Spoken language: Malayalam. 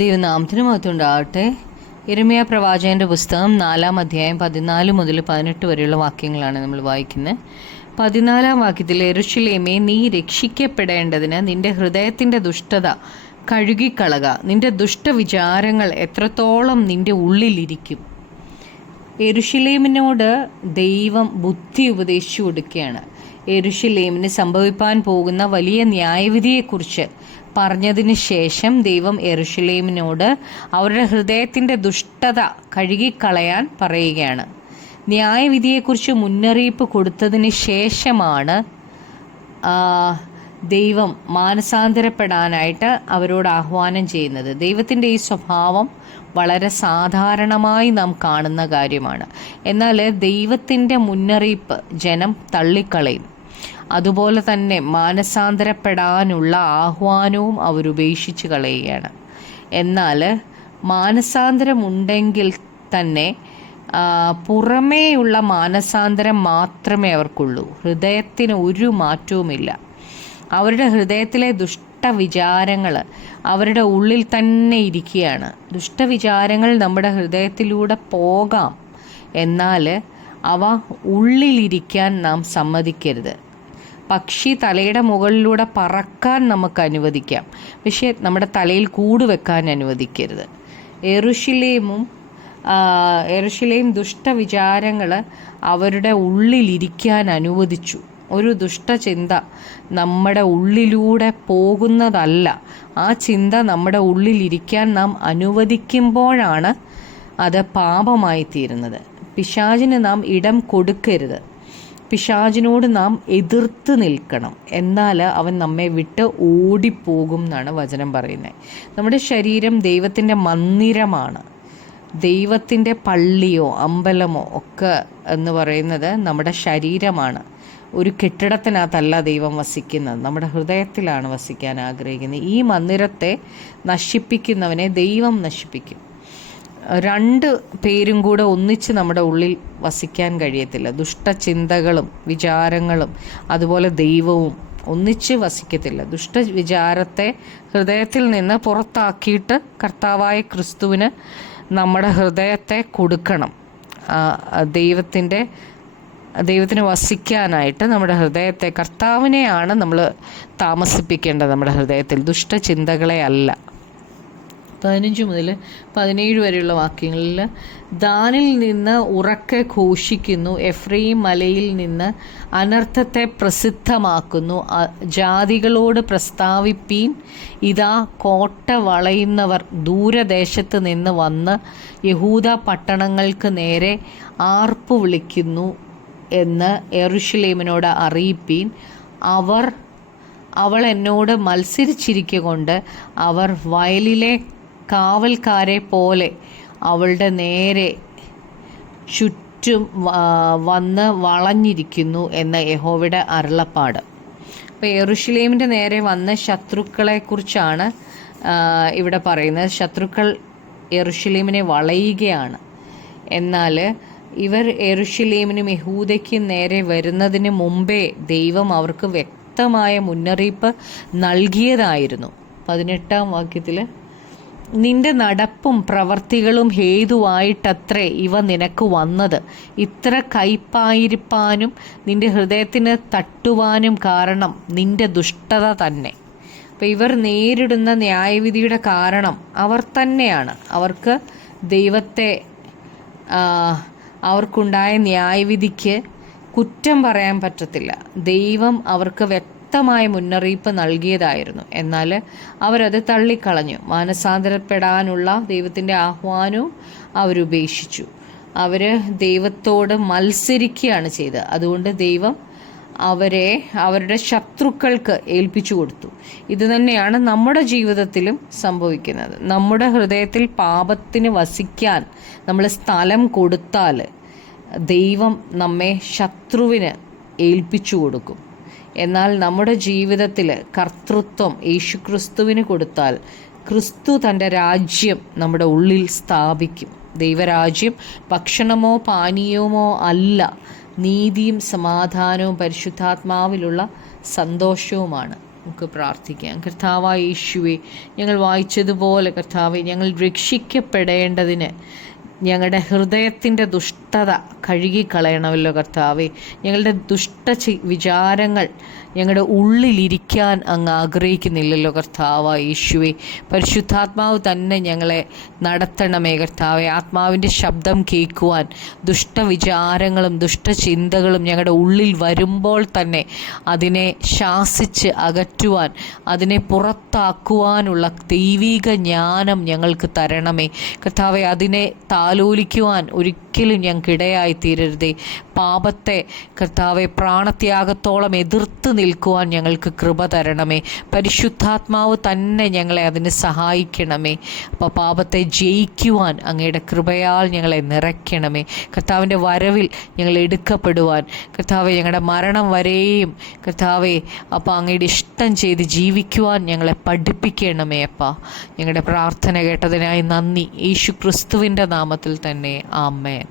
ദൈവനാമത്തിന് മഹത്വമുണ്ടാകട്ടെ. യിരെമ്യാ പ്രവാചകന്റെ പുസ്തകം 4-ാം അധ്യായം 14 മുതൽ 18 വരെയുള്ള വാക്യങ്ങളാണ് നമ്മൾ വായിക്കുന്നത്. 14-ാം വാക്യത്തിൽ, യെരൂശലേമേ, നീ രക്ഷിക്കപ്പെടേണ്ടതിന് നിന്റെ ഹൃദയത്തിന്റെ ദുഷ്ടത കഴുകിക്കളക, നിന്റെ ദുഷ്ടവിചാരങ്ങൾ എത്രത്തോളം നിന്റെ ഉള്ളിലിരിക്കും. യെരൂശലേമിനോട് ദൈവം ബുദ്ധി ഉപദേശിച്ചു കൊടുക്കുകയാണ്. യെരൂശലേമിന് സംഭവിപ്പാൻ പോകുന്ന വലിയ ന്യായവിധിയെക്കുറിച്ച് പറഞ്ഞതിന് ശേഷം ദൈവം യെരൂശലേമിനോട് അവരുടെ ഹൃദയത്തിൻ്റെ ദുഷ്ടത കഴുകിക്കളയാൻ പറയുകയാണ്. ന്യായവിധിയെക്കുറിച്ച് മുന്നറിയിപ്പ് കൊടുത്തതിന് ശേഷമാണ് ദൈവം മാനസാന്തരപ്പെടാനായിട്ട് അവരോട് ആഹ്വാനം ചെയ്യുന്നത്. ദൈവത്തിൻ്റെ ഈ സ്വഭാവം വളരെ സാധാരണമായി നാം കാണുന്ന കാര്യമാണ്. എന്നാൽ ദൈവത്തിൻ്റെ മുന്നറിയിപ്പ് ജനം തള്ളിക്കളയും. അതുപോലെ തന്നെ മാനസാന്തരപ്പെടാനുള്ള ആഹ്വാനവും അവരുപേക്ഷിച്ച് കളയുകയാണ്. എന്നാൽ മാനസാന്തരമുണ്ടെങ്കിൽ തന്നെ പുറമേയുള്ള മാനസാന്തരം മാത്രമേ അവർക്കുള്ളൂ. ഹൃദയത്തിന് ഒരു മാറ്റവുമില്ല. അവരുടെ ഹൃദയത്തിലെ ദുഷ്ടവിചാരങ്ങൾ അവരുടെ ഉള്ളിൽ തന്നെ ഇരിക്കുകയാണ്. ദുഷ്ടവിചാരങ്ങൾ നമ്മുടെ ഹൃദയത്തിലൂടെ പോകാം, എന്നാൽ അവ ഉള്ളിലിരിക്കാൻ നാം സമ്മതിക്കരുത്. പക്ഷി തലയുടെ മുകളിലൂടെ പറക്കാൻ നമുക്ക് അനുവദിക്കാം, പക്ഷേ നമ്മുടെ തലയിൽ കൂട് വെക്കാൻ അനുവദിക്കരുത്. യെരൂശലേം ദുഷ്ടവിചാരങ്ങൾ അവരുടെ ഉള്ളിലിരിക്കാൻ അനുവദിച്ചു. ഒരു ദുഷ്ടചിന്ത നമ്മുടെ ഉള്ളിലൂടെ പോകുന്നതല്ല. ആ ചിന്ത നമ്മുടെ ഉള്ളിലിരിക്കാൻ നാം അനുവദിക്കുമ്പോഴാണ് അത് പാപമായി തീരുന്നത്. പിശാചിന് നാം ഇടം കൊടുക്കരുത്. പിശാചിനോട് നാം എതിർത്ത് നിൽക്കണം, എന്നാൽ അവൻ നമ്മെ വിട്ട് ഓടിപ്പോകും എന്നാണ് വചനം പറയുന്നത്. നമ്മുടെ ശരീരം ദൈവത്തിൻ്റെ മന്ദിരമാണ്. ദൈവത്തിൻ്റെ പള്ളിയോ അമ്പലമോ ഒക്കെ എന്ന് പറയുന്നത് നമ്മുടെ ശരീരമാണ്. ഒരു കെട്ടിടത്തിനകത്തല്ല ദൈവം വസിക്കുന്നത്, നമ്മുടെ ഹൃദയത്തിലാണ് വസിക്കാൻ ആഗ്രഹിക്കുന്നത്. ഈ മന്ദിരത്തെ നശിപ്പിക്കുന്നവനെ ദൈവം നശിപ്പിക്കും. രണ്ട് പേരും കൂടെ ഒന്നിച്ച് നമ്മുടെ ഉള്ളിൽ വസിക്കാൻ കഴിയത്തില്ല. ദുഷ്ടചിന്തകളും വിചാരങ്ങളും അതുപോലെ ദൈവവും ഒന്നിച്ച് വസിക്കത്തില്ല. ദുഷ്ടവിചാരത്തെ ഹൃദയത്തിൽ നിന്ന് പുറത്താക്കിയിട്ട് കർത്താവായ ക്രിസ്തുവിന് നമ്മുടെ ഹൃദയത്തെ കൊടുക്കണം. ദൈവത്തിന് വസിക്കാനായിട്ട് നമ്മുടെ ഹൃദയത്തെ, കർത്താവിനെയാണ് നമ്മൾ താമസിപ്പിക്കേണ്ടത് നമ്മുടെ ഹൃദയത്തിൽ, ദുഷ്ടചിന്തകളെ അല്ല. 15 മുതൽ 17 വരെയുള്ള വാക്യങ്ങളിൽ, ദാനിൽ നിന്ന് ഉറക്കെ ഘോഷിക്കുന്നു, എഫ്രയീം മലയിൽ നിന്ന് അനർത്ഥത്തെ പ്രസിദ്ധമാക്കുന്നു. ജാതികളോട് പ്രസ്താവിപ്പീൻ, ഇതാ കോട്ട വളയുന്നവർ ദൂരദേശത്ത് നിന്ന് വന്ന് യഹൂദ പട്ടണങ്ങൾക്ക് നേരെ ആർപ്പു വിളിക്കുന്നു എന്ന് യെരൂശലേമിനോട് അറിയിപ്പീൻ. അവൾ എന്നോട് മത്സരിച്ചിരിക്കൊണ്ട് അവർ വയലിലെ കാവൽക്കാരെ പോലെ അവളുടെ നേരെ ചുറ്റും വന്ന് വളഞ്ഞിരിക്കുന്നു എന്ന് യഹോവയുടെ അരുളപ്പാട്. അപ്പോൾ യെരൂശലേമിൻ്റെ നേരെ വന്ന ശത്രുക്കളെക്കുറിച്ചാണ് ഇവിടെ പറയുന്നത്. ശത്രുക്കൾ യെരൂശലേമിനെ വളയുകയാണ്. എന്നാൽ ഇവർ യെരൂശലേമിനും യഹൂദയ്ക്കും നേരെ വരുന്നതിന് മുമ്പേ ദൈവം അവർക്ക് വ്യക്തമായ മുന്നറിയിപ്പ് നൽകിയതായിരുന്നു. 18-ാം വാക്യത്തിൽ, നിന്റെ നടപ്പും പ്രവർത്തികളും ഹേതുവായിട്ടത്രേ ഇവ നിനക്ക് വന്നത്. ഇത്ര കയ്പായിരിപ്പാനും നിന്റെ ഹൃദയത്തിന് തട്ടുവാനും കാരണം നിന്റെ ദുഷ്ടത തന്നെ. അപ്പം ഇവർ നേരിടുന്ന ന്യായവിധിയുടെ കാരണം അവർ തന്നെയാണ്. അവർക്ക് ദൈവത്തെ, അവർക്കുണ്ടായ ന്യായവിധിക്ക് കുറ്റം പറയാൻ പറ്റത്തില്ല. ദൈവം അവർക്ക് വ്യക്തമായ മുന്നറിയിപ്പ് നൽകിയതായിരുന്നു. എന്നാൽ അവരത് തള്ളിക്കളഞ്ഞു. മാനസാന്തരപ്പെടാനുള്ള ദൈവത്തിൻ്റെ ആഹ്വാനവും അവരുപേക്ഷിച്ചു. അവർ ദൈവത്തോട് മത്സരിക്കുകയാണ് ചെയ്തത്. അതുകൊണ്ട് ദൈവം അവരെ അവരുടെ ശത്രുക്കൾക്ക് ഏൽപ്പിച്ചു കൊടുത്തു. ഇത് തന്നെയാണ് നമ്മുടെ ജീവിതത്തിലും സംഭവിക്കുന്നത്. നമ്മുടെ ഹൃദയത്തിൽ പാപത്തിന് വസിക്കാൻ നമ്മൾ സ്ഥലം കൊടുത്താൽ ദൈവം നമ്മെ ശത്രുവിന് ഏൽപ്പിച്ചു കൊടുക്കും. എന്നാൽ നമ്മുടെ ജീവിതത്തിൽ കർത്തൃത്വം യേശുക്രിസ്തുവിന് കൊടുത്താൽ ക്രിസ്തു തൻ്റെ രാജ്യം നമ്മുടെ ഉള്ളിൽ സ്ഥാപിക്കും. ദൈവരാജ്യം ഭക്ഷണമോ പാനീയമോ അല്ല, നീതിയും സമാധാനവും പരിശുദ്ധാത്മാവിലുള്ള സന്തോഷവുമാണ്. നമുക്ക് പ്രാർത്ഥിക്കാം. കർത്താവായ യേശുവേ, ഞങ്ങൾ വായിച്ചതുപോലെ കർത്താവെ, ഞങ്ങൾ രക്ഷിക്കപ്പെടേണ്ടതിന് ഞങ്ങളുടെ ഹൃദയത്തിൻ്റെ ദുഷ്ടത കഴുകിക്കളയണമല്ലോ കർത്താവെ. ഞങ്ങളുടെ വിചാരങ്ങൾ ഞങ്ങളുടെ ഉള്ളിലിരിക്കാൻ അങ്ങ് ആഗ്രഹിക്കുന്നില്ലല്ലോ കർത്താവായ യേശുവേ. പരിശുദ്ധാത്മാവ് തന്നെ ഞങ്ങളെ നടത്തണമേ കർത്താവെ. ആത്മാവിൻ്റെ ശബ്ദം കേൾക്കുവാൻ, ദുഷ്ടവിചാരങ്ങളും ദുഷ്ടചിന്തകളും ഞങ്ങളുടെ ഉള്ളിൽ വരുമ്പോൾ തന്നെ അതിനെ ശാസിച്ച് അകറ്റുവാൻ, അതിനെ പുറത്താക്കുവാനുള്ള ദൈവിക ജ്ഞാനം ഞങ്ങൾക്ക് തരണമേ കർത്താവെ. അതിനെ താലോലിക്കുവാൻ ഒരിക്കലും ഞങ്ങൾക്ക് ഇടയായി തീരരുതേ. പാപത്തെ കർത്താവെ പ്രാണത്യാഗത്തോളം എതിർത്ത് നിൽക്കുവാൻ ഞങ്ങൾക്ക് കൃപ തരണമേ. പരിശുദ്ധാത്മാവ് തന്നെ ഞങ്ങളെ അതിന് സഹായിക്കണമേ. അപ്പോൾ പാപത്തെ ജയിക്കുവാൻ അങ്ങയുടെ കൃപയാൽ ഞങ്ങളെ നിറയ്ക്കണമേ. കർത്താവിൻ്റെ വരവിൽ ഞങ്ങൾ എടുക്കപ്പെടുവാൻ കർത്താവെ, ഞങ്ങളുടെ മരണം വരെയും കർത്താവെ അപ്പോൾ അങ്ങയുടെ ഇഷ്ടം ചെയ്ത് ജീവിക്കുവാൻ ഞങ്ങളെ പഠിപ്പിക്കണമേ അപ്പാ. ഞങ്ങളുടെ പ്രാർത്ഥന കേട്ടതിനായി നന്ദി. യേശു ക്രിസ്തുവിൻ്റെ നാമത്തിൽ തന്നെ. ആമേൻ.